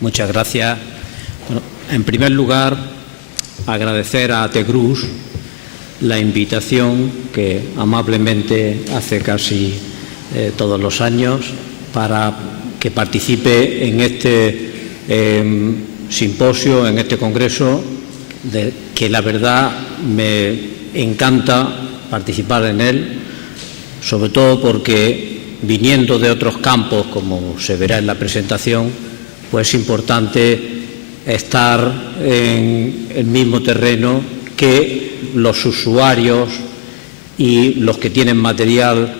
Muchas gracias. Bueno, en primer lugar, agradecer a Tegrus la invitación que amablemente hace casi todos los años para que participe en este simposio, en este congreso, que la verdad me encanta participar en él, sobre todo porque viniendo de otros campos, como se verá en la presentación, pues es importante estar en el mismo terreno que los usuarios y los que tienen material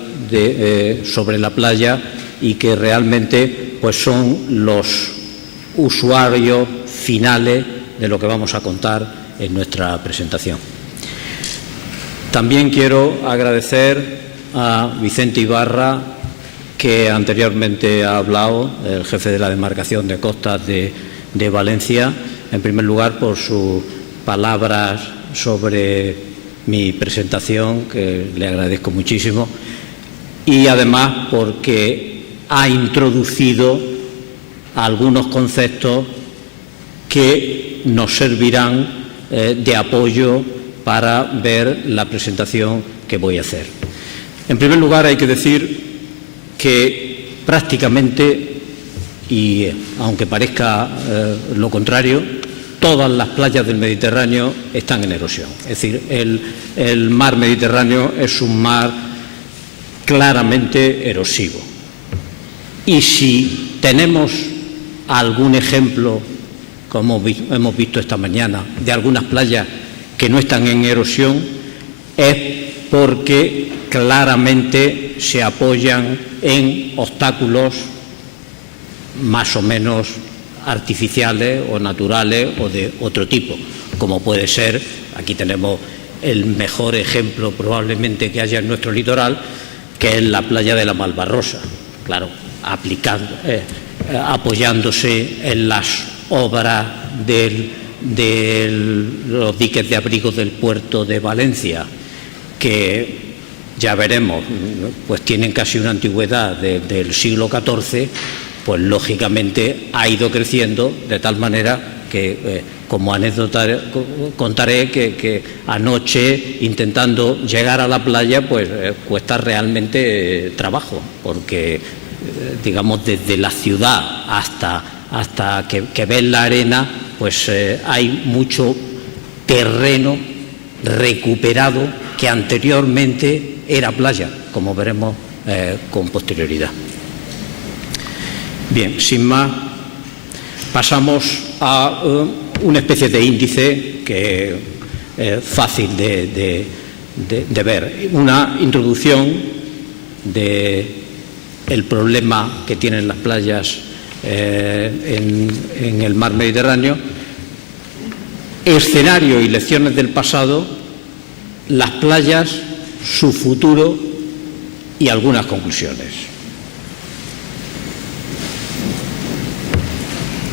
sobre la playa y que realmente pues son los usuarios finales de lo que vamos a contar en nuestra presentación. También quiero agradecer a Vicente Ibarra, que anteriormente ha hablado, el jefe de la demarcación de costas de Valencia, en primer lugar por sus palabras sobre mi presentación, que le agradezco muchísimo, y además porque ha introducido algunos conceptos que nos servirán de apoyo para ver la presentación que voy a hacer. En primer lugar, hay que decir que prácticamente, y aunque parezca lo contrario, todas las playas del Mediterráneo están en erosión. Es decir, el mar Mediterráneo es un mar claramente erosivo. Y si tenemos algún ejemplo, como hemos visto esta mañana, de algunas playas que no están en erosión, es porque claramente se apoyan en obstáculos más o menos artificiales o naturales o de otro tipo, como puede ser, aquí tenemos el mejor ejemplo probablemente que haya en nuestro litoral, que es la playa de la Malvarrosa, claro, apoyándose en las obras de los diques de abrigo del puerto de Valencia, que ya veremos, pues tienen casi una antigüedad del siglo XIV, pues lógicamente ha ido creciendo de tal manera que, como anécdota contaré, que anoche, intentando llegar a la playa, pues cuesta realmente trabajo, porque digamos desde la ciudad hasta que ves la arena, pues hay mucho terreno recuperado que anteriormente era playa, como veremos con posterioridad. Bien, sin más, pasamos a una especie de índice que es fácil de ver. Una introducción del problema que tienen las playas en el mar Mediterráneo, escenario y lecciones del pasado, las playas, su futuro y algunas conclusiones.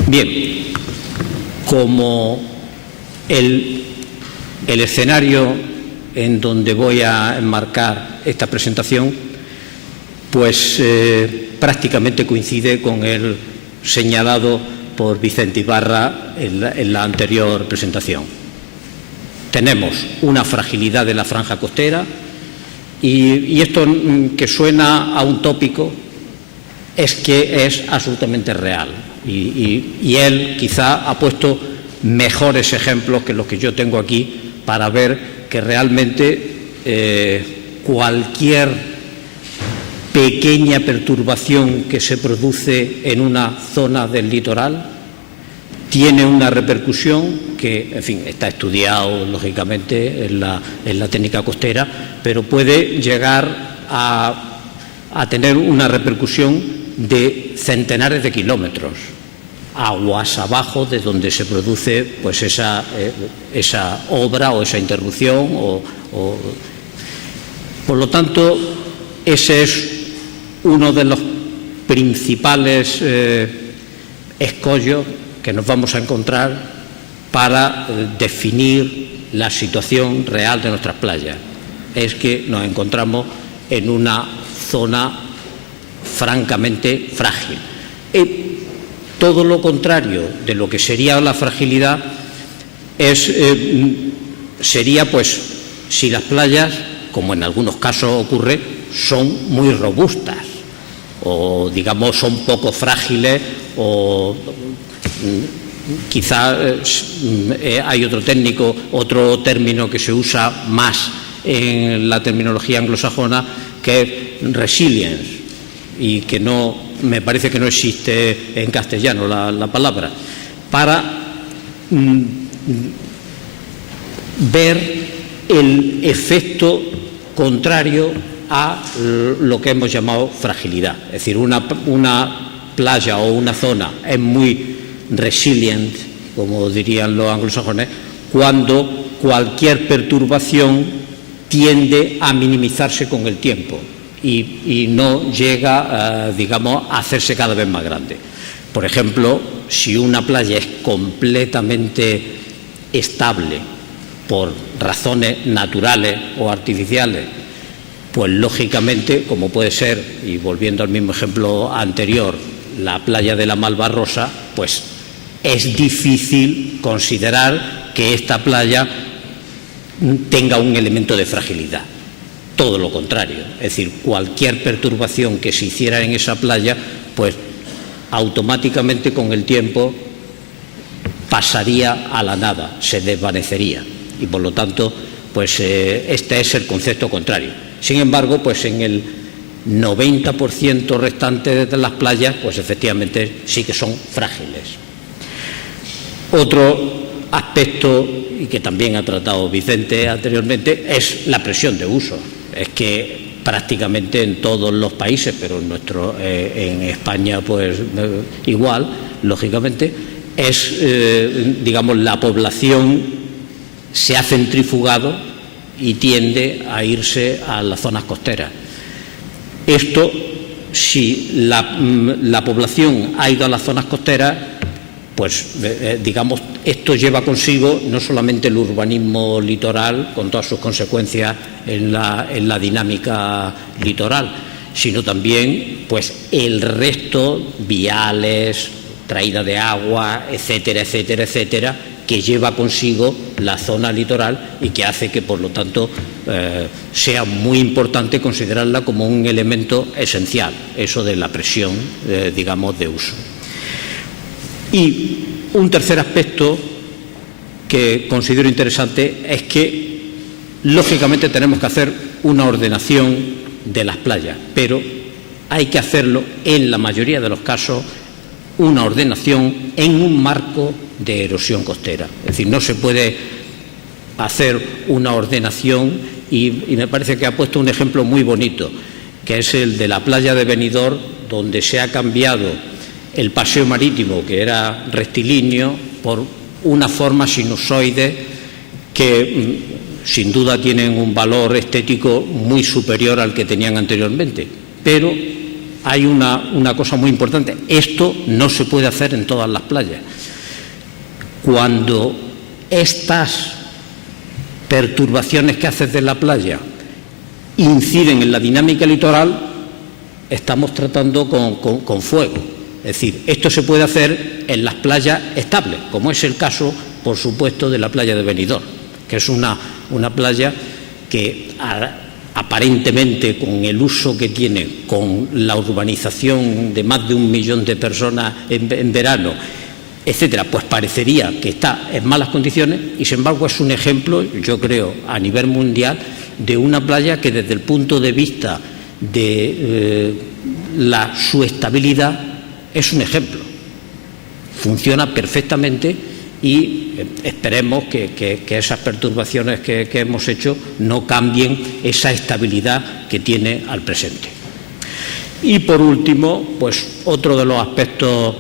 Bien, como el escenario en donde voy a enmarcar esta presentación, pues prácticamente coincide con el señalado por Vicente Ibarra en la anterior presentación. Tenemos una fragilidad de la franja costera y esto que suena a un tópico es que es absolutamente real y él quizá ha puesto mejores ejemplos que los que yo tengo aquí para ver que realmente cualquier pequeña perturbación que se produce en una zona del litoral tiene una repercusión que, en fin, está estudiado lógicamente en la técnica costera, pero puede llegar a tener una repercusión de centenares de kilómetros aguas abajo de donde se produce pues esa obra o esa interrupción por lo tanto ese es uno de los principales escollos que nos vamos a encontrar para definir la situación real de nuestras playas. Es que nos encontramos en una zona francamente frágil. todo lo contrario de lo que sería la fragilidad sería pues si las playas, como en algunos casos ocurre, son muy robustas o digamos son poco frágiles o quizá hay otro término que se usa más en la terminología anglosajona, que es resilience, y que me parece que no existe en castellano la palabra, para ver el efecto contrario a lo que hemos llamado fragilidad. Es decir, una playa o una zona es muy resilient, como dirían los anglosajones, cuando cualquier perturbación tiende a minimizarse con el tiempo y no llega, digamos, a hacerse cada vez más grande. Por ejemplo, si una playa es completamente estable por razones naturales o artificiales, pues lógicamente, como puede ser, y volviendo al mismo ejemplo anterior, la playa de la Malvarrosa, pues es difícil considerar que esta playa tenga un elemento de fragilidad. Todo lo contrario, es decir, cualquier perturbación que se hiciera en esa playa, pues automáticamente con el tiempo pasaría a la nada, se desvanecería, y por lo tanto, pues este es el concepto contrario. Sin embargo, pues en el 90% restante de las playas, pues efectivamente sí que son frágiles. Otro aspecto, y que también ha tratado Vicente anteriormente, es la presión de uso. Es que prácticamente en todos los países, pero en España pues igual, lógicamente, digamos, la población se ha centrifugado y tiende a irse a las zonas costeras. Esto, si la población ha ido a las zonas costeras, pues digamos, esto lleva consigo no solamente el urbanismo litoral con todas sus consecuencias en la dinámica litoral, sino también pues el resto, viales, traída de agua, etcétera, etcétera, etcétera, que lleva consigo la zona litoral y que hace que, por lo tanto, sea muy importante considerarla como un elemento esencial, eso de la presión, digamos, de uso. Y un tercer aspecto que considero interesante es que, lógicamente, tenemos que hacer una ordenación de las playas, pero hay que hacerlo, en la mayoría de los casos, una ordenación en un marco de erosión costera. Es decir, no se puede hacer una ordenación, y me parece que ha puesto un ejemplo muy bonito, que es el de la playa de Benidorm, donde se ha cambiado el paseo marítimo, que era rectilíneo, por una forma sinusoide que sin duda tienen un valor estético muy superior al que tenían anteriormente. Pero hay una cosa muy importante: esto no se puede hacer en todas las playas. Cuando estas perturbaciones que haces de la playa inciden en la dinámica litoral, estamos tratando con fuego. Es decir, esto se puede hacer en las playas estables, como es el caso, por supuesto, de la playa de Benidorm, que es una playa que aparentemente, con el uso que tiene, con la urbanización de más de 1 millón de personas en verano, etcétera, pues parecería que está en malas condiciones, y sin embargo es un ejemplo, yo creo, a nivel mundial, de una playa que desde el punto de vista de su estabilidad es un ejemplo. Funciona perfectamente y esperemos que esas perturbaciones que hemos hecho no cambien esa estabilidad que tiene al presente. Y por último, pues otro de los aspectos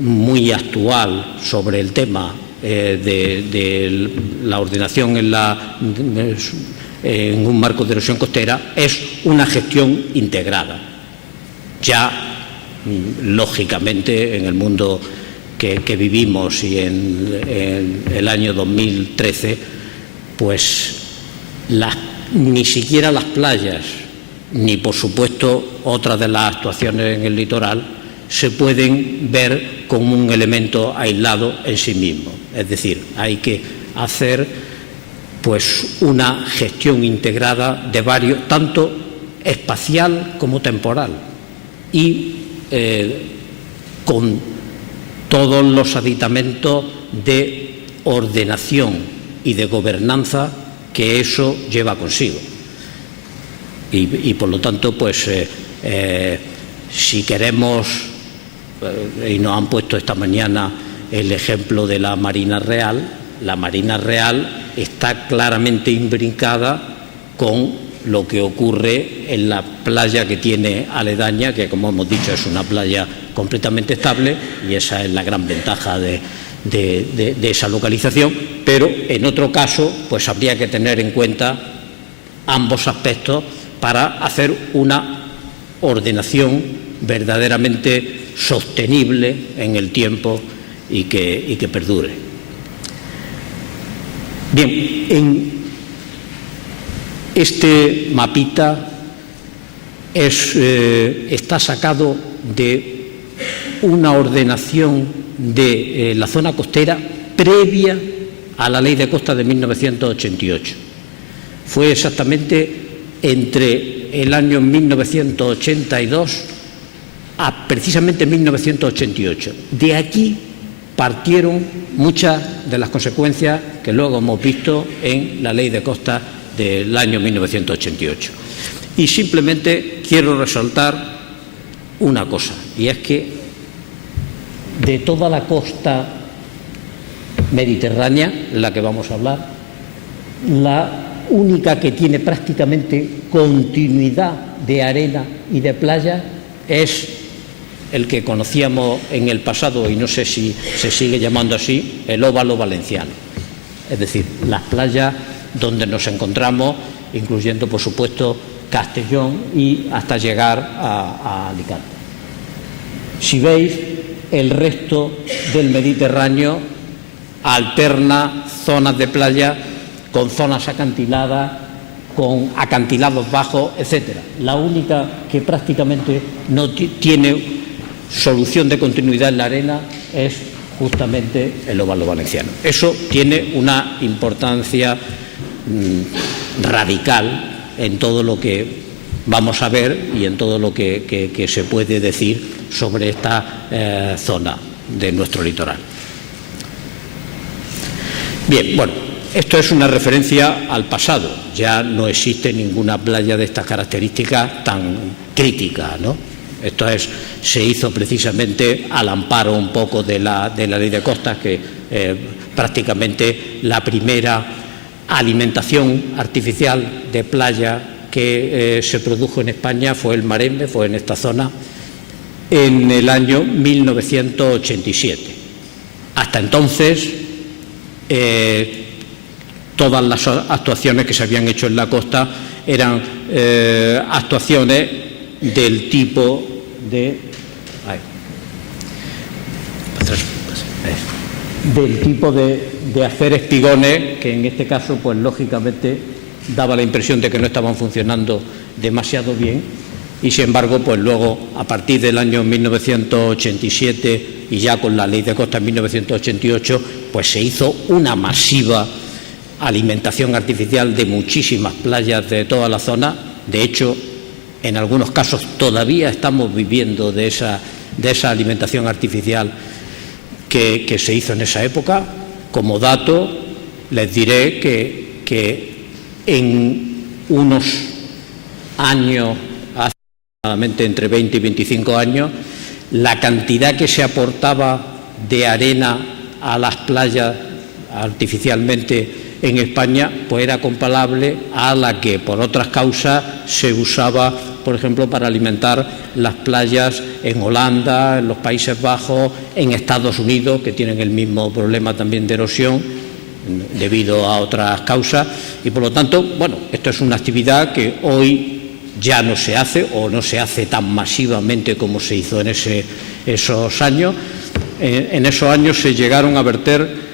muy actual sobre el tema de la ordenación en un marco de erosión costera es una gestión integrada. Ya, lógicamente, en el mundo que vivimos y en el año 2013, pues ni siquiera las playas, ni por supuesto otras de las actuaciones en el litoral, se pueden ver como un elemento aislado en sí mismo. Es decir, hay que hacer pues una gestión integrada de varios, tanto espacial como temporal, y con todos los aditamentos de ordenación y de gobernanza que eso lleva consigo. Y por lo tanto, pues si queremos, y nos han puesto esta mañana el ejemplo de la Marina Real está claramente imbricada con lo que ocurre en la playa que tiene aledaña, que como hemos dicho es una playa completamente estable, y esa es la gran ventaja de esa localización. Pero en otro caso pues habría que tener en cuenta ambos aspectos para hacer una ordenación verdaderamente sostenible en el tiempo y que perdure. Bien, en este mapita está sacado de una ordenación de la zona costera previa a la Ley de Costas de 1988. Fue exactamente entre el año 1982 a precisamente 1988. De aquí partieron muchas de las consecuencias que luego hemos visto en la Ley de Costas del año 1988. Y simplemente quiero resaltar una cosa, y es que de toda la costa mediterránea, en la que vamos a hablar, la única que tiene prácticamente continuidad de arena y de playa es el que conocíamos en el pasado, y no sé si se sigue llamando así, el óvalo valenciano. Es decir, las playas donde nos encontramos, incluyendo por supuesto Castellón y hasta llegar a Alicante. Si veis, el resto del Mediterráneo alterna zonas de playa con zonas acantiladas, con acantilados bajos, etcétera. La única que prácticamente no tiene solución de continuidad en la arena es justamente el óvalo valenciano. Eso tiene una importancia radical en todo lo que vamos a ver y en todo lo que se puede decir sobre esta zona de nuestro litoral. Bien, bueno, esto es una referencia al pasado. Ya no existe ninguna playa de estas características tan crítica, ¿no? Esto se hizo precisamente al amparo un poco de la Ley de Costas, que prácticamente la primera alimentación artificial de playa que se produjo en España fue el Marembe, fue en esta zona, en el año 1987. Hasta entonces, todas las actuaciones que se habían hecho en la costa eran actuaciones del tipo de hacer espigones, que en este caso pues lógicamente daba la impresión de que no estaban funcionando demasiado bien, y sin embargo pues luego a partir del año 1987 y ya con la Ley de Costas en 1988 pues se hizo una masiva alimentación artificial de muchísimas playas de toda la zona. De hecho, en algunos casos todavía estamos viviendo de esa alimentación artificial que se hizo en esa época. Como dato, les diré que en unos años, aproximadamente entre 20 y 25 años, la cantidad que se aportaba de arena a las playas artificialmente en España pues era comparable a la que por otras causas se usaba, por ejemplo, para alimentar las playas en Holanda, en los Países Bajos, en Estados Unidos, que tienen el mismo problema también de erosión debido a otras causas. Y por lo tanto, bueno, esto es una actividad que hoy ya no se hace, o no se hace tan masivamente como se hizo en esos años. En esos años se llegaron a verter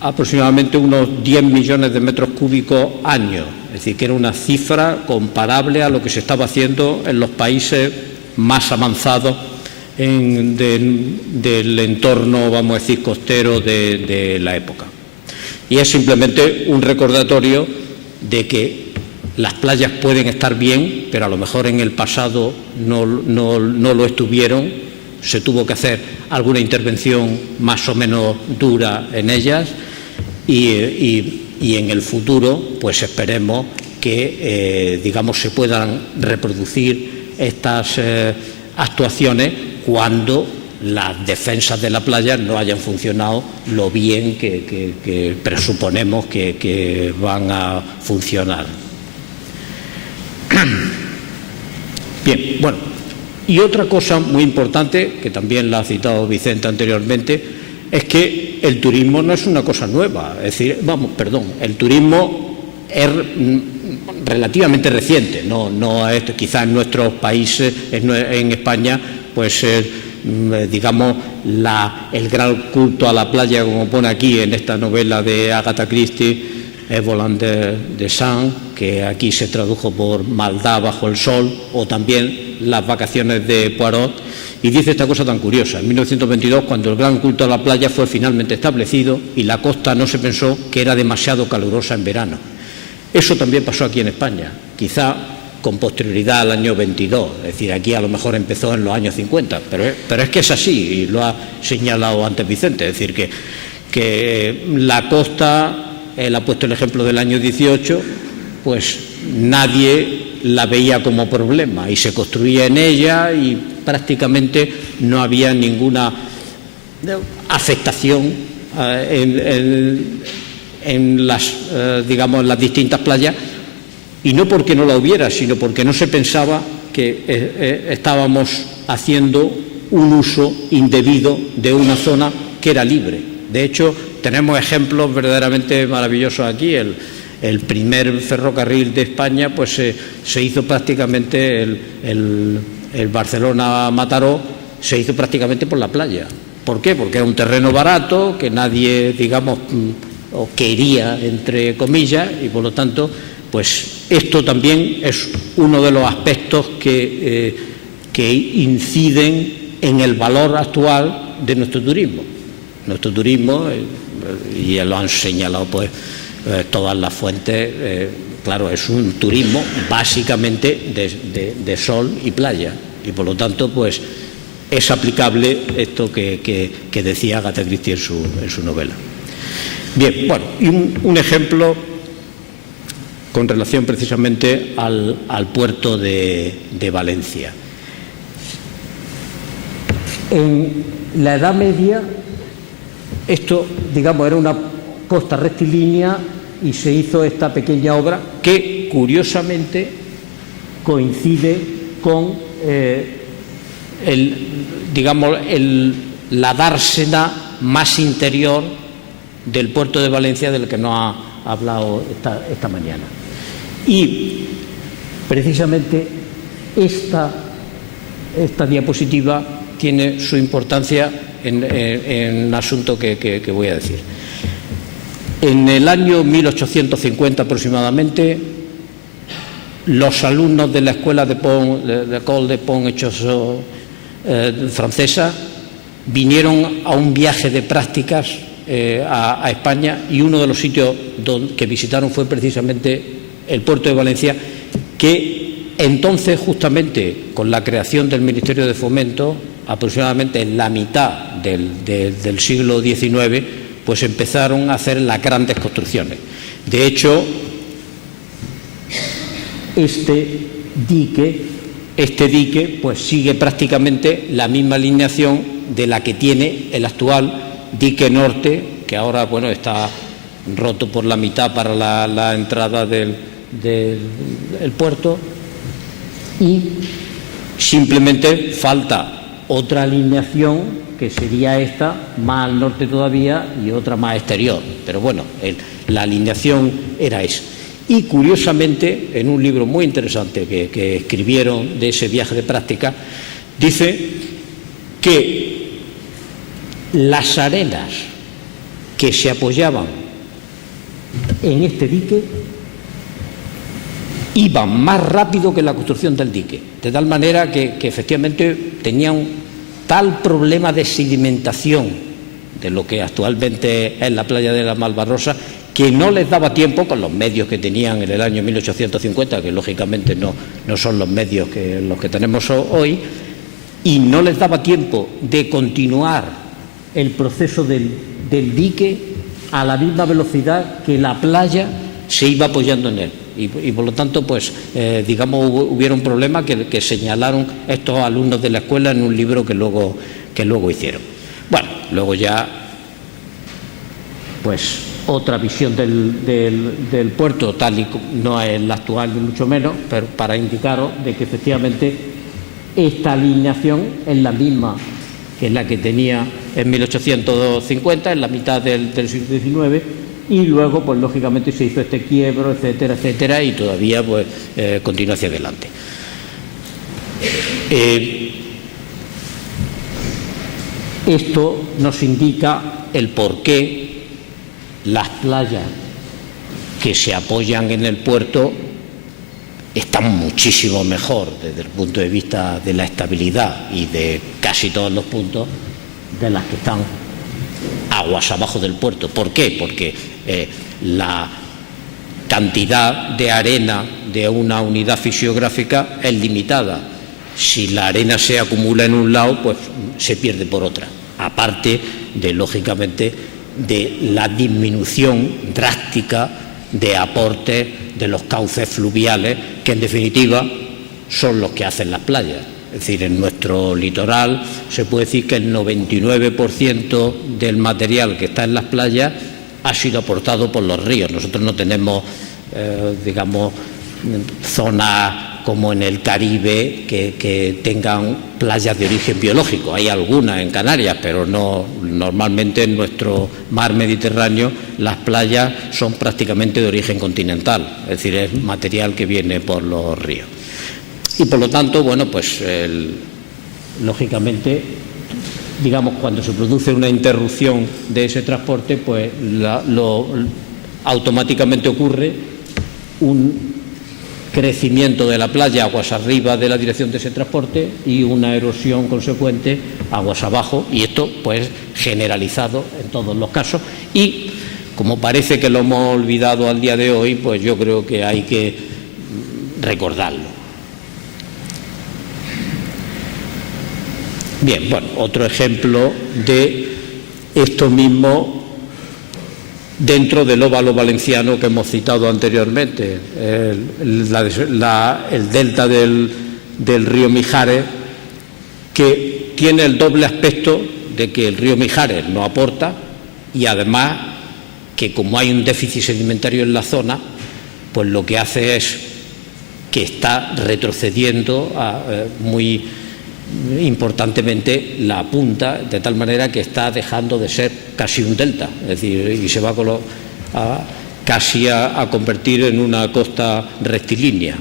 aproximadamente unos 10 millones de metros cúbicos año, es decir, que era una cifra comparable a lo que se estaba haciendo en los países más avanzados del entorno, vamos a decir, costero de la época. Y es simplemente un recordatorio de que las playas pueden estar bien, pero a lo mejor en el pasado no lo estuvieron. Se tuvo que hacer alguna intervención más o menos dura en ellas y en el futuro pues esperemos que digamos se puedan reproducir estas actuaciones cuando las defensas de la playa no hayan funcionado lo bien que presuponemos que van a funcionar. Bien, bueno, y otra cosa muy importante, que también la ha citado Vicente anteriormente, es que el turismo no es una cosa nueva. Es decir, el turismo es relativamente reciente, no es, quizás en nuestros países, en España, pues digamos el gran culto a la playa, como pone aquí en esta novela de Agatha Christie, Volant de Sang, que aquí se tradujo por Maldad bajo el sol, o también Las vacaciones de Poirot, y dice esta cosa tan curiosa: en 1922, cuando el gran culto a la playa fue finalmente establecido y la costa no se pensó que era demasiado calurosa en verano. Eso también pasó aquí en España, quizá con posterioridad al año 22, es decir, aquí a lo mejor empezó en los años 50, pero es que es así, y lo ha señalado antes Vicente, es decir, que la costa, él ha puesto el ejemplo del año 18, pues nadie la veía como problema y se construía en ella y prácticamente no había ninguna afectación en las, digamos, en las distintas playas, y no porque no la hubiera, sino porque no se pensaba que estábamos haciendo un uso indebido de una zona que era libre. De hecho, tenemos ejemplos verdaderamente maravillosos aquí. El primer ferrocarril de España pues se hizo prácticamente, el Barcelona-Mataró se hizo prácticamente por la playa. ¿Por qué? Porque era un terreno barato que nadie, digamos, o quería, entre comillas, y por lo tanto pues esto también es uno de los aspectos que inciden en el valor actual de nuestro turismo. Nuestro turismo, y ya lo han señalado pues todas las fuentes, claro, es un turismo básicamente de sol y playa, y por lo tanto pues es aplicable esto que decía Agatha Christie en su novela. Bien, bueno, y un ejemplo con relación precisamente al puerto de Valencia. En la Edad Media, esto, digamos, era una costa rectilínea y se hizo esta pequeña obra que, curiosamente, coincide con la dársena más interior del puerto de Valencia, del que nos ha hablado esta mañana. Y precisamente esta diapositiva tiene su importancia en el asunto que voy a decir. En el año 1850 aproximadamente, los alumnos de la escuela de École de Pont-et-Chaussée francesa vinieron a un viaje de prácticas a España, y uno de los sitios que visitaron fue precisamente el puerto de Valencia, que entonces, justamente con la creación del Ministerio de Fomento, aproximadamente en la mitad del siglo XIX, pues empezaron a hacer las grandes construcciones. De hecho, este dique pues sigue prácticamente la misma alineación de la que tiene el actual dique norte, que ahora, bueno, está roto por la mitad para la entrada del puerto, y simplemente falta otra alineación, que sería esta, más al norte todavía, y otra más exterior, pero bueno, la alineación era esa. Y curiosamente, en un libro muy interesante que escribieron de ese viaje de práctica, dice que las arenas que se apoyaban en este dique iban más rápido que la construcción del dique, de tal manera que efectivamente tenían tal problema de sedimentación de lo que actualmente es la playa de la Malvarrosa, que no les daba tiempo, con los medios que tenían en el año 1850, que lógicamente no son los medios que los que tenemos hoy, y no les daba tiempo de continuar el proceso del dique a la misma velocidad que la playa se iba apoyando en él. Y por lo tanto, pues, digamos, hubieron problemas que señalaron estos alumnos de la escuela en un libro que luego hicieron. Bueno, luego ya, pues, otra visión del puerto, tal y no es la actual ni mucho menos, pero para indicaros de que efectivamente esta alineación es la misma que la que tenía en 1850, en la mitad del siglo XIX, y luego, pues lógicamente se hizo este quiebro, etcétera, etcétera, y todavía pues continúa hacia adelante. Esto nos indica el por qué las playas que se apoyan en el puerto están muchísimo mejor desde el punto de vista de la estabilidad y de casi todos los puntos de las que están aguas abajo del puerto. ¿Por qué? Porque la cantidad de arena de una unidad fisiográfica es limitada. Si la arena se acumula en un lado, pues se pierde por otra. Aparte de, lógicamente, de la disminución drástica de aportes de los cauces fluviales, que en definitiva son los que hacen las playas. Es decir, en nuestro litoral se puede decir que el 99% del material que está en las playas ha sido aportado por los ríos. Nosotros no tenemos, digamos, zonas como en el Caribe que tengan playas de origen biológico. Hay algunas en Canarias, pero no, normalmente en nuestro mar Mediterráneo las playas son prácticamente de origen continental, es decir, es material que viene por los ríos. Y por lo tanto, bueno, pues lógicamente, digamos, cuando se produce una interrupción de ese transporte, pues automáticamente ocurre un crecimiento de la playa aguas arriba de la dirección de ese transporte y una erosión consecuente aguas abajo, y esto pues generalizado en todos los casos, y como parece que lo hemos olvidado al día de hoy, pues yo creo que hay que recordarlo. Bien, bueno, otro ejemplo de esto mismo dentro del óvalo valenciano que hemos citado anteriormente, el delta del río Mijares, que tiene el doble aspecto de que el río Mijares no aporta, y además que como hay un déficit sedimentario en la zona, pues lo que hace es que está retrocediendo muy importantemente la punta, de tal manera que está dejando de ser casi un delta, es decir, y se va casi a convertir en una costa rectilínea.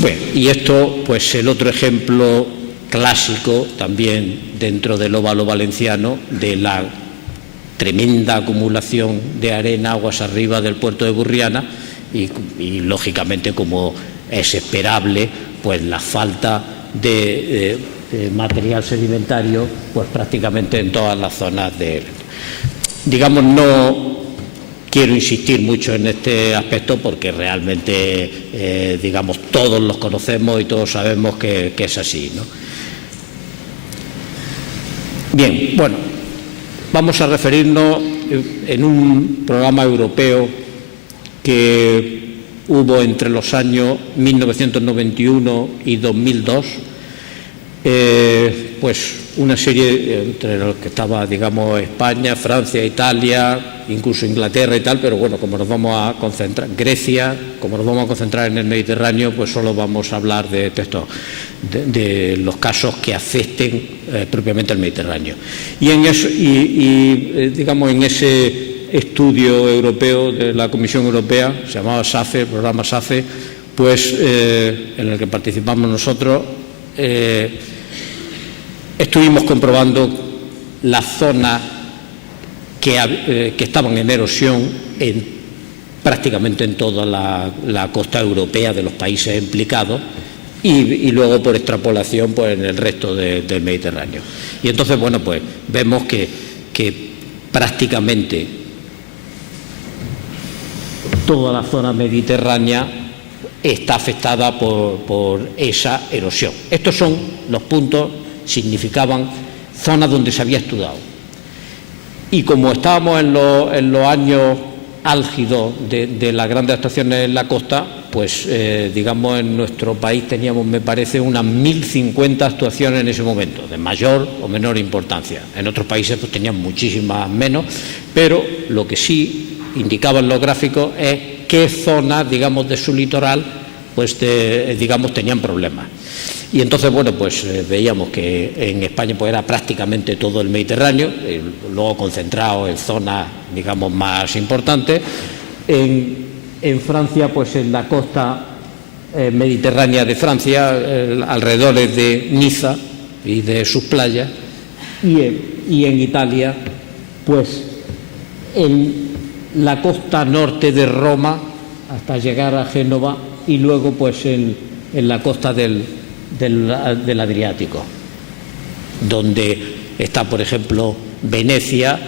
Bueno, y esto, pues el otro ejemplo clásico también dentro del óvalo valenciano de la tremenda acumulación de arena aguas arriba del puerto de Burriana, y lógicamente, como es esperable, pues la falta de material sedimentario pues prácticamente en todas las zonas digamos, no quiero insistir mucho en este aspecto porque realmente digamos, todos los conocemos y todos sabemos que es así, ¿no? Bien, bueno, vamos a referirnos en un programa europeo que hubo entre los años 1991 y 2002, pues una serie, entre los que estaba, digamos, España, Francia, Italia, incluso Inglaterra y tal, pero bueno, como nos vamos a concentrar, Grecia, como nos vamos a concentrar en el Mediterráneo, pues solo vamos a hablar de los casos que afecten propiamente al Mediterráneo. Y en eso, digamos, en ese estudio europeo de la Comisión Europea, se llamaba SAFE, el programa SAFE, pues en el que participamos nosotros, estuvimos comprobando las zonas que estaban en erosión en prácticamente en toda la costa europea de los países implicados y luego por extrapolación pues en el resto del Mediterráneo. Y entonces, bueno, pues vemos que prácticamente toda la zona mediterránea está afectada por esa erosión. Estos son los puntos, significaban zonas donde se había estudiado. Y como estábamos en los años álgidos de las grandes actuaciones en la costa, pues digamos en nuestro país teníamos, me parece, unas 1050 actuaciones en ese momento, de mayor o menor importancia. En otros países pues tenían muchísimas menos, pero lo que sí indicaban los gráficos es qué zonas, digamos, de su litoral, pues digamos, tenían problemas. Y entonces, bueno, pues veíamos que en España pues era prácticamente todo el Mediterráneo, luego concentrado en zonas, digamos, más importantes. En Francia, pues en la costa mediterránea de Francia, alrededores de Niza y de sus playas, y en Italia, pues en la costa norte de Roma hasta llegar a Génova, y luego pues en la costa del Adriático, donde está, por ejemplo, Venecia,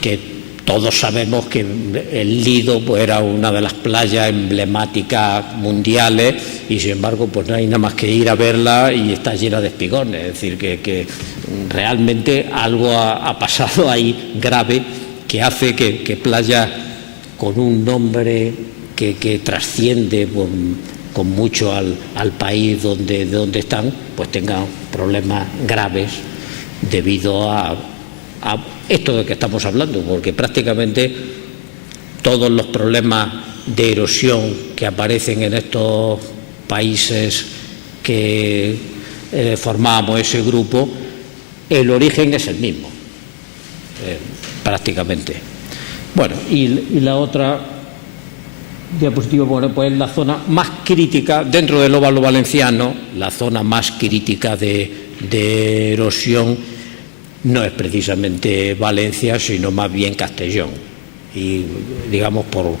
que todos sabemos que el Lido pues era una de las playas emblemáticas mundiales, y sin embargo pues no hay nada más que ir a verla y está llena de espigones. Es decir, que realmente algo ha pasado ahí grave, que hace que playas con un nombre que trasciende con mucho al país de donde están, pues tengan problemas graves debido a esto de que estamos hablando, porque prácticamente todos los problemas de erosión que aparecen en estos países que formamos ese grupo, el origen es el mismo, prácticamente. Bueno, y la otra diapositiva, bueno, pues la zona más crítica dentro del óvalo valenciano, la zona más crítica de erosión no es precisamente Valencia, sino más bien Castellón, y digamos por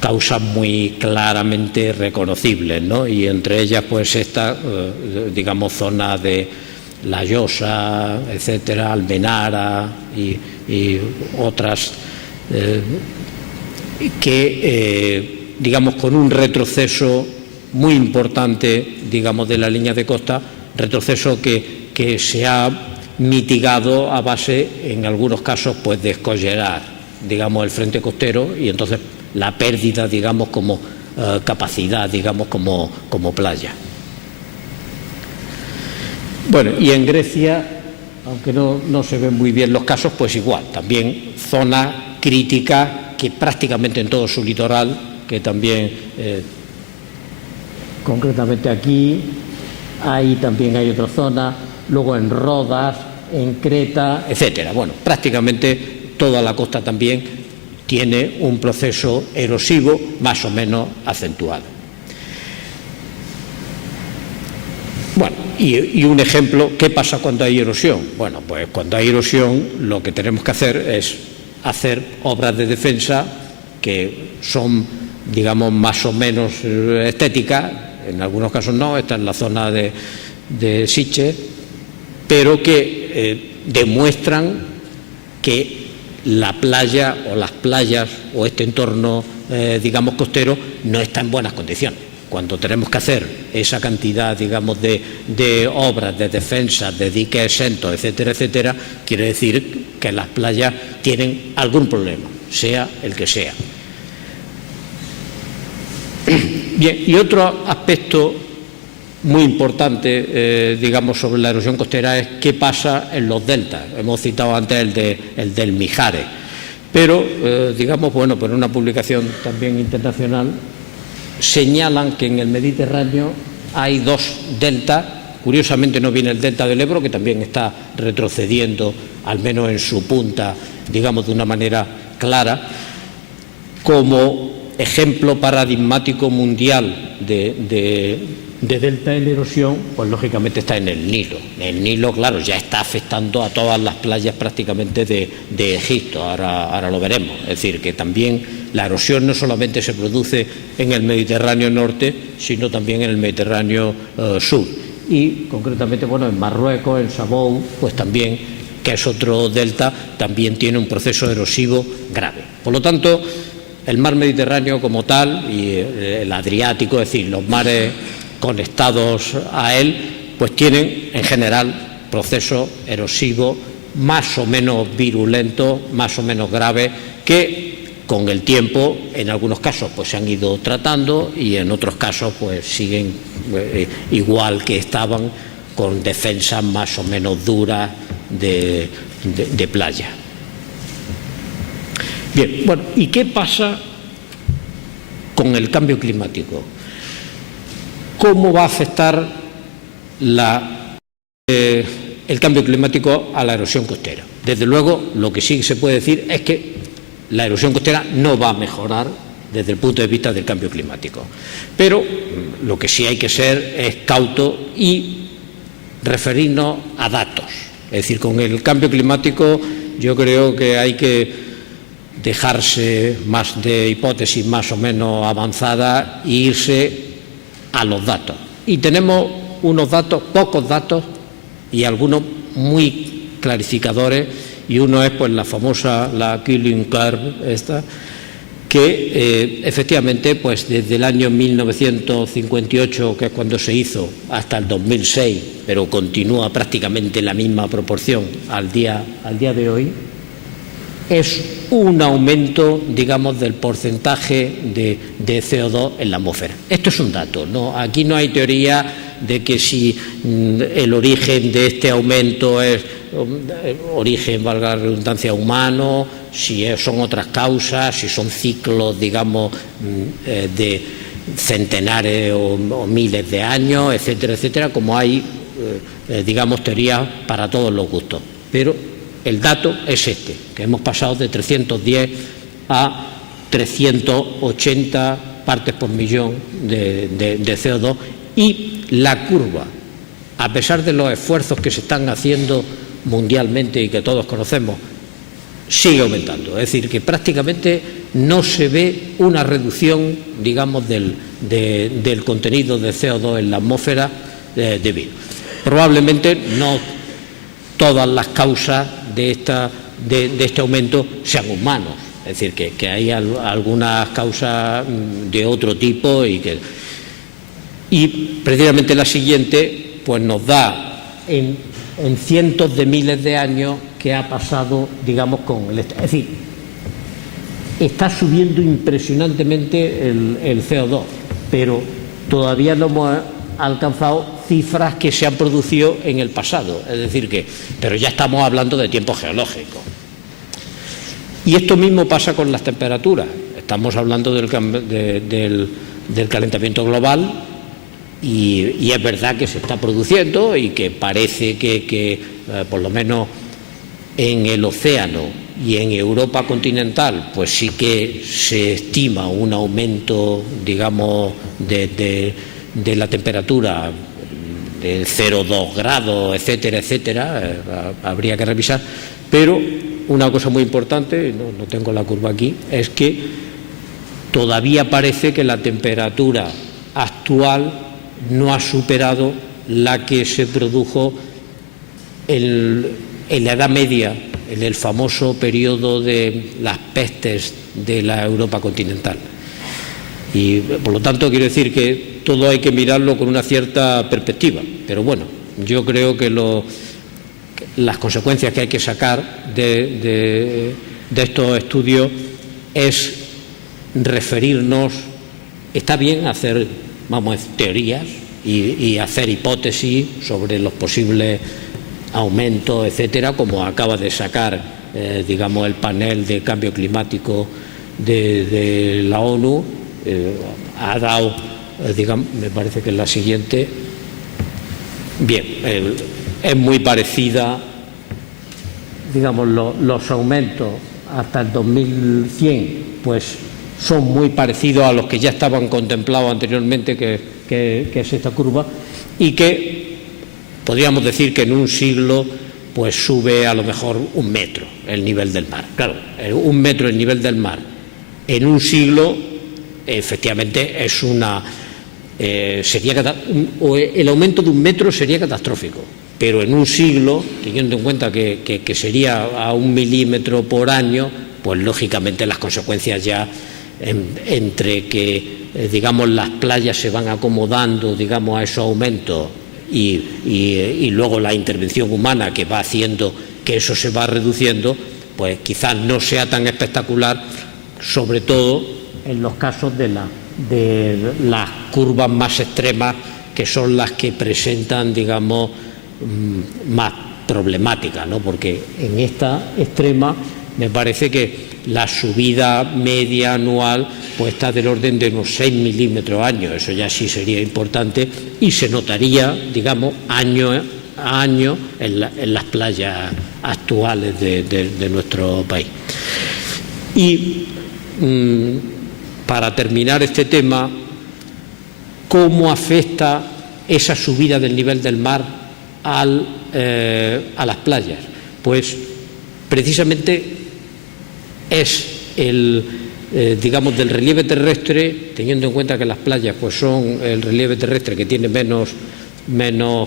causas muy claramente reconocibles, ¿no? Y entre ellas pues esta, digamos, zona de La Llosa, etcétera, Almenara y otras que digamos con un retroceso muy importante, digamos, de la línea de costa, retroceso que se ha mitigado a base, en algunos casos, pues de escollerar, digamos, el frente costero, y entonces la pérdida, digamos, como capacidad, digamos, como playa. Bueno, y en Grecia, aunque no se ven muy bien los casos, pues igual, también zona crítica que prácticamente en todo su litoral, que también concretamente aquí, ahí también hay otra zona, luego en Rodas, en Creta, etcétera. Bueno, prácticamente toda la costa también tiene un proceso erosivo más o menos acentuado. Bueno, y un ejemplo, ¿qué pasa cuando hay erosión? Bueno, pues cuando hay erosión lo que tenemos que hacer es hacer obras de defensa que son, digamos, más o menos estéticas, en algunos casos no, está en la zona de Sitges, pero que demuestran que la playa o las playas o este entorno, digamos, costero no está en buenas condiciones. Cuando tenemos que hacer esa cantidad, digamos, de obras de defensa, de diques exentos, etcétera, etcétera, quiere decir que las playas tienen algún problema, sea el que sea. Bien, y otro aspecto muy importante, digamos, sobre la erosión costera es qué pasa en los deltas. Hemos citado antes el del Mijares, pero, digamos, bueno, por una publicación también internacional, señalan que en el Mediterráneo hay dos deltas. Curiosamente no viene el delta del Ebro, que también está retrocediendo, al menos en su punta, digamos, de una manera clara, como ejemplo paradigmático mundial de delta en erosión, pues lógicamente está en el Nilo. El Nilo, claro, ya está afectando a todas las playas prácticamente de Egipto, ahora lo veremos. Es decir, que también la erosión no solamente se produce en el Mediterráneo norte, sino también en el Mediterráneo sur. Y concretamente, bueno, en Marruecos, en Sabou, pues también, que es otro delta, también tiene un proceso erosivo grave. Por lo tanto, el mar Mediterráneo como tal y el Adriático, es decir, los mares conectados a él, pues tienen en general procesos erosivos más o menos virulentos, más o menos graves, que con el tiempo en algunos casos pues se han ido tratando y en otros casos pues siguen igual que estaban, con defensas más o menos duras de playa. Bien, bueno, ¿y qué pasa con el cambio climático? ¿Cómo va a afectar el cambio climático a la erosión costera? Desde luego, lo que sí se puede decir es que la erosión costera no va a mejorar desde el punto de vista del cambio climático. Pero lo que sí hay que ser es cauto y referirnos a datos. Es decir, con el cambio climático yo creo que hay que dejarse más de hipótesis más o menos avanzadas e irse a los datos. Y tenemos unos datos, pocos datos y algunos muy clarificadores, y uno es pues la famosa, la Killing Curve esta, que efectivamente pues desde el año 1958, que es cuando se hizo, hasta el 2006, pero continúa prácticamente la misma proporción al día de hoy, es un aumento, digamos, del porcentaje de CO2 en la atmósfera. Esto es un dato, ¿no? Aquí no hay teoría de que si el origen de este aumento es origen, valga la redundancia, humano, si son otras causas, si son ciclos, digamos, de centenares o miles de años, etcétera, etcétera, como hay, digamos, teorías para todos los gustos. Pero el dato es este, que hemos pasado de 310 a 380 partes por millón de CO2, y la curva, a pesar de los esfuerzos que se están haciendo mundialmente y que todos conocemos, sigue aumentando. Es decir, que prácticamente no se ve una reducción, digamos, del contenido de CO2 en la atmósfera debido. Probablemente no todas las causas de este aumento sean humanos, es decir, que hay algunas causas de otro tipo y precisamente la siguiente pues nos da en cientos de miles de años que ha pasado, digamos, es decir, está subiendo impresionantemente el CO2, pero todavía no hemos alcanzado cifras que se han producido en el pasado, es decir pero ya estamos hablando de tiempo geológico. Y esto mismo pasa con las temperaturas. Estamos hablando del calentamiento global y es verdad que se está produciendo y que parece que por lo menos en el océano y en Europa continental pues sí que se estima un aumento, digamos, de la temperatura de 0,2 grados, etcétera, etcétera, habría que revisar, pero una cosa muy importante, no tengo la curva aquí, es que todavía parece que la temperatura actual no ha superado la que se produjo en la Edad Media, en el famoso periodo de las pestes de la Europa continental. Y por lo tanto quiero decir que todo hay que mirarlo con una cierta perspectiva, pero bueno, yo creo que las consecuencias que hay que sacar de estos estudios es referirnos, está bien hacer, teorías y hacer hipótesis sobre los posibles aumentos, etcétera, como acaba de sacar, digamos, el panel de cambio climático de la ONU, ha dado, digamos, me parece que es la siguiente, bien, es muy parecida, digamos, los aumentos hasta el 2100, pues son muy parecidos a los que ya estaban contemplados anteriormente, que es esta curva, y que podríamos decir que en un siglo pues sube a lo mejor 1 metro el nivel del mar. Claro, 1 metro el nivel del mar en un siglo efectivamente es el aumento de 1 metro sería catastrófico, pero en un siglo, teniendo en cuenta que sería a 1 milímetro por año, pues lógicamente las consecuencias ya entre que digamos las playas se van acomodando digamos a esos aumentos y luego la intervención humana que va haciendo que eso se va reduciendo, pues quizás no sea tan espectacular, sobre todo en los casos de las curvas más extremas, que son las que presentan, digamos, más problemáticas, ¿no? Porque en esta extrema me parece que la subida media anual pues está del orden de unos 6 milímetros año. Eso ya sí sería importante y se notaría, digamos, año a año en las playas actuales de nuestro país. Y para terminar este tema, ¿cómo afecta esa subida del nivel del mar a las playas? Pues precisamente es digamos, del relieve terrestre, teniendo en cuenta que las playas pues son el relieve terrestre que tiene menos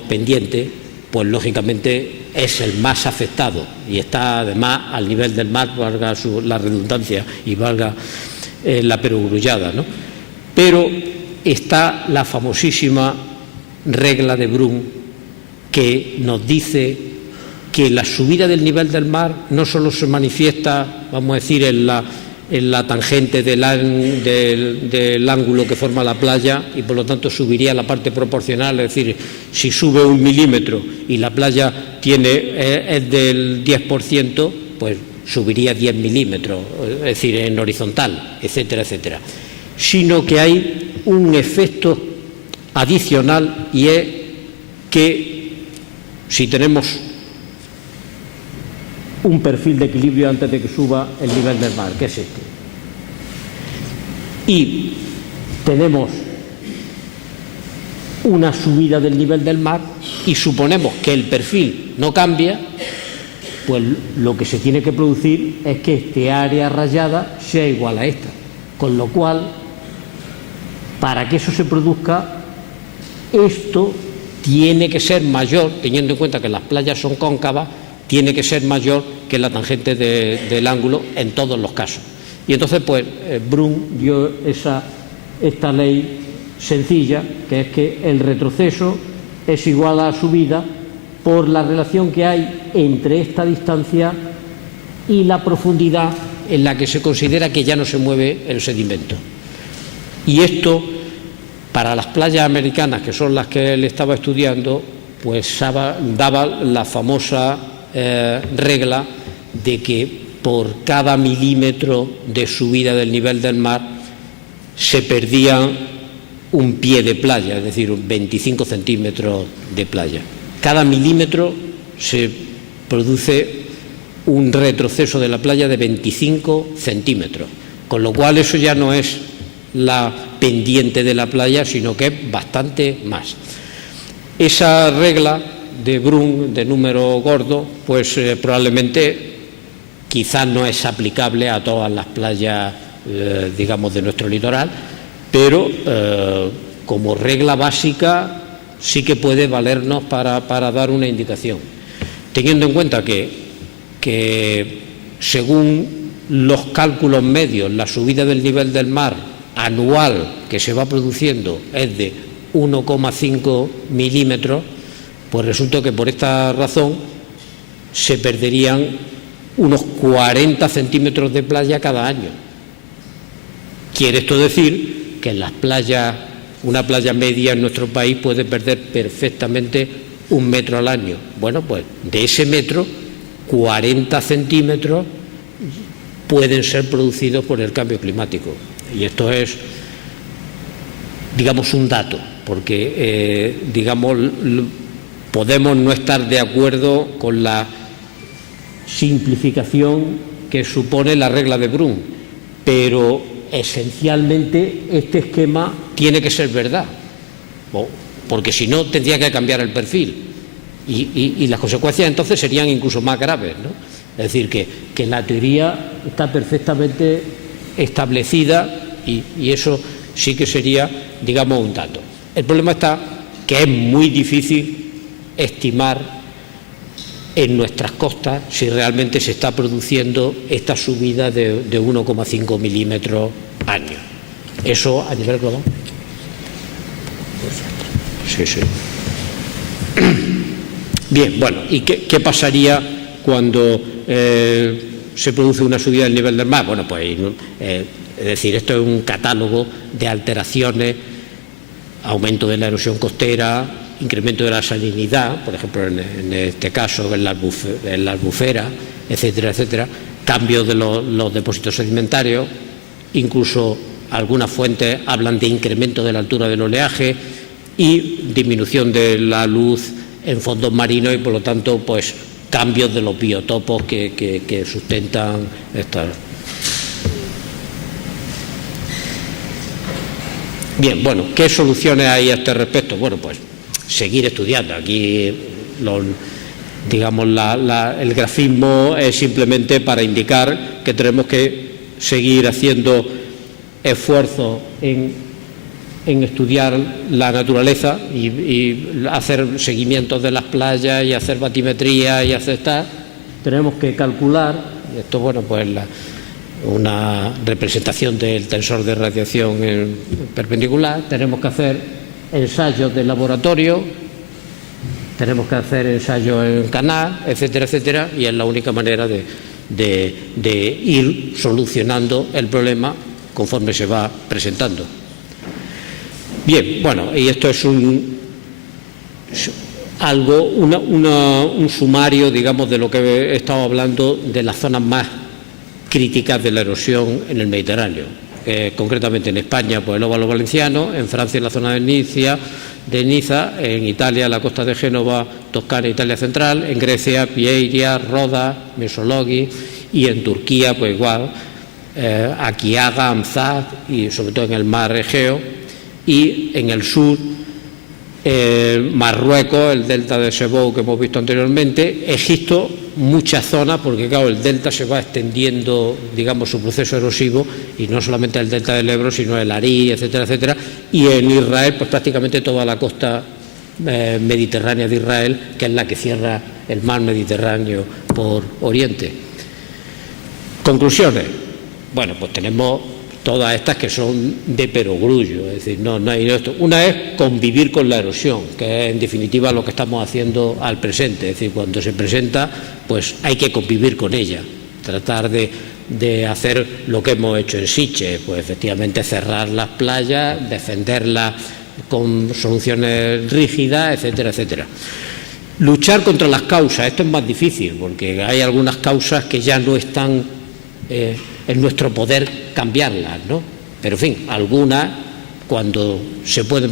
pendiente, pues lógicamente es el más afectado y está además al nivel del mar, valga la redundancia y valga la perogrullada, ¿no? Pero está la famosísima regla de Brun, que nos dice que la subida del nivel del mar no solo se manifiesta, vamos a decir, en la tangente del ángulo que forma la playa, y por lo tanto subiría la parte proporcional, es decir, si sube 1 milímetro y la playa es del 10%, pues subiría 10 milímetros, es decir, en horizontal, etcétera, etcétera. Sino que hay un efecto adicional, y es que si tenemos un perfil de equilibrio antes de que suba el nivel del mar, que es este, y tenemos una subida del nivel del mar y suponemos que el perfil no cambia, pues lo que se tiene que producir es que este área rayada sea igual a esta, con lo cual, para que eso se produzca, esto tiene que ser mayor, teniendo en cuenta que las playas son cóncavas, tiene que ser mayor que la tangente del ángulo en todos los casos. Y entonces, pues, Brun dio esta ley sencilla, que es que el retroceso es igual a la subida por la relación que hay entre esta distancia y la profundidad en la que se considera que ya no se mueve el sedimento. Y esto, para las playas americanas, que son las que él estaba estudiando, pues daba la famosa regla de que por cada milímetro de subida del nivel del mar se perdía un pie de playa, es decir, 25 centímetros de playa. Cada milímetro se produce un retroceso de la playa de 25 centímetros, con lo cual eso ya no es la pendiente de la playa, sino que es bastante más. Esa regla de Brun, de número gordo, pues probablemente quizás no es aplicable a todas las playas, digamos, de nuestro litoral, pero como regla básica sí que puede valernos para dar una indicación, teniendo en cuenta que según los cálculos medios la subida del nivel del mar anual que se va produciendo es de 1,5 milímetros, pues resulta que por esta razón se perderían unos 40 centímetros de playa cada año. Quiere esto decir que en las playas, una playa media en nuestro país puede perder perfectamente 1 metro al año. Bueno, pues de ese metro, 40 centímetros pueden ser producidos por el cambio climático. Y esto es, digamos, un dato, porque, digamos, podemos no estar de acuerdo con la simplificación que supone la regla de Brun, pero esencialmente este esquema tiene que ser verdad, porque si no tendría que cambiar el perfil y las consecuencias entonces serían incluso más graves, ¿no? Es decir, que la teoría está perfectamente establecida y eso sí que sería, digamos, un dato. El problema está que es muy difícil estimar en nuestras costas si realmente se está produciendo esta subida de 1,5 milímetros año. Eso a nivel global. Sí, sí. Bien, bueno, ¿y qué pasaría cuando se produce una subida del nivel del mar? Bueno, pues es decir, esto es un catálogo de alteraciones: aumento de la erosión costera, incremento de la salinidad, por ejemplo en este caso en la albufera, etcétera, etcétera, cambios de los depósitos sedimentarios, incluso algunas fuentes hablan de incremento de la altura del oleaje y disminución de la luz en fondos marinos y por lo tanto pues cambios de los biotopos que sustentan estas. Bien, bueno, ¿qué soluciones hay a este respecto? Bueno, pues seguir estudiando. Aquí, digamos, el grafismo es simplemente para indicar que tenemos que seguir haciendo esfuerzos en estudiar la naturaleza y hacer seguimientos de las playas y hacer batimetría y hacer tal. Tenemos que calcular, esto, bueno, pues una representación del tensor de radiación perpendicular, tenemos que hacer ensayos de laboratorio, tenemos que hacer ensayos en canal, etcétera, etcétera, y es la única manera de ir solucionando el problema conforme se va presentando. Bien, bueno, y esto es un sumario, digamos, de lo que he estado hablando de las zonas más críticas de la erosión en el Mediterráneo. Concretamente en España, pues el óvalo valenciano; en Francia, la zona de Niza; en Italia, la costa de Génova, Toscana, Italia central; en Grecia, Pieiria, Rodas, Mesologui; y en Turquía, pues igual, Aquiaga, Amzat y sobre todo en el mar Egeo; y en el sur, Marruecos, el delta de Sebou que hemos visto anteriormente; Egipto, muchas zonas, porque claro, el delta se va extendiendo, digamos, su proceso erosivo, y no solamente el delta del Ebro, sino el Arí, etcétera, etcétera; y en Israel, pues prácticamente toda la costa mediterránea de Israel, que es la que cierra el mar Mediterráneo por oriente. Conclusiones. Bueno, pues tenemos todas estas que son de perogrullo, es decir, no hay esto. Una es convivir con la erosión, que es en definitiva lo que estamos haciendo al presente, es decir, cuando se presenta, pues hay que convivir con ella, tratar de hacer lo que hemos hecho en Sitges, pues efectivamente cerrar las playas, defenderlas con soluciones rígidas, etcétera, etcétera. Luchar contra las causas, esto es más difícil, porque hay algunas causas que ya no están en nuestro poder cambiarlas, ¿no? Pero en fin, algunas, cuando se pueden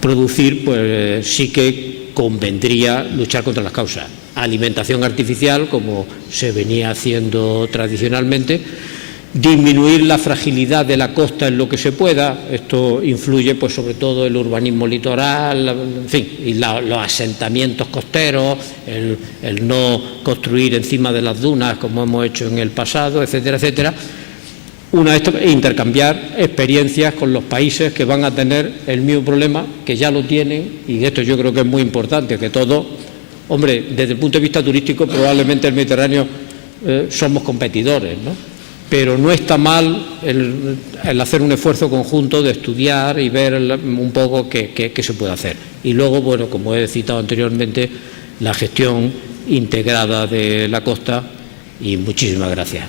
producir, pues sí que convendría luchar contra las causas. Alimentación artificial, como se venía haciendo tradicionalmente; disminuir la fragilidad de la costa en lo que se pueda. Esto influye, pues, sobre todo el urbanismo litoral, en fin, y los asentamientos costeros, el no construir encima de las dunas como hemos hecho en el pasado, etcétera, etcétera. Una de estas es intercambiar experiencias con los países que van a tener el mismo problema, que ya lo tienen, y esto yo creo que es muy importante, que todos, hombre, desde el punto de vista turístico, probablemente el Mediterráneo somos competidores, ¿no? Pero no está mal el hacer un esfuerzo conjunto de estudiar y ver un poco qué se puede hacer. Y luego, bueno, como he citado anteriormente, la gestión integrada de la costa. Y muchísimas gracias.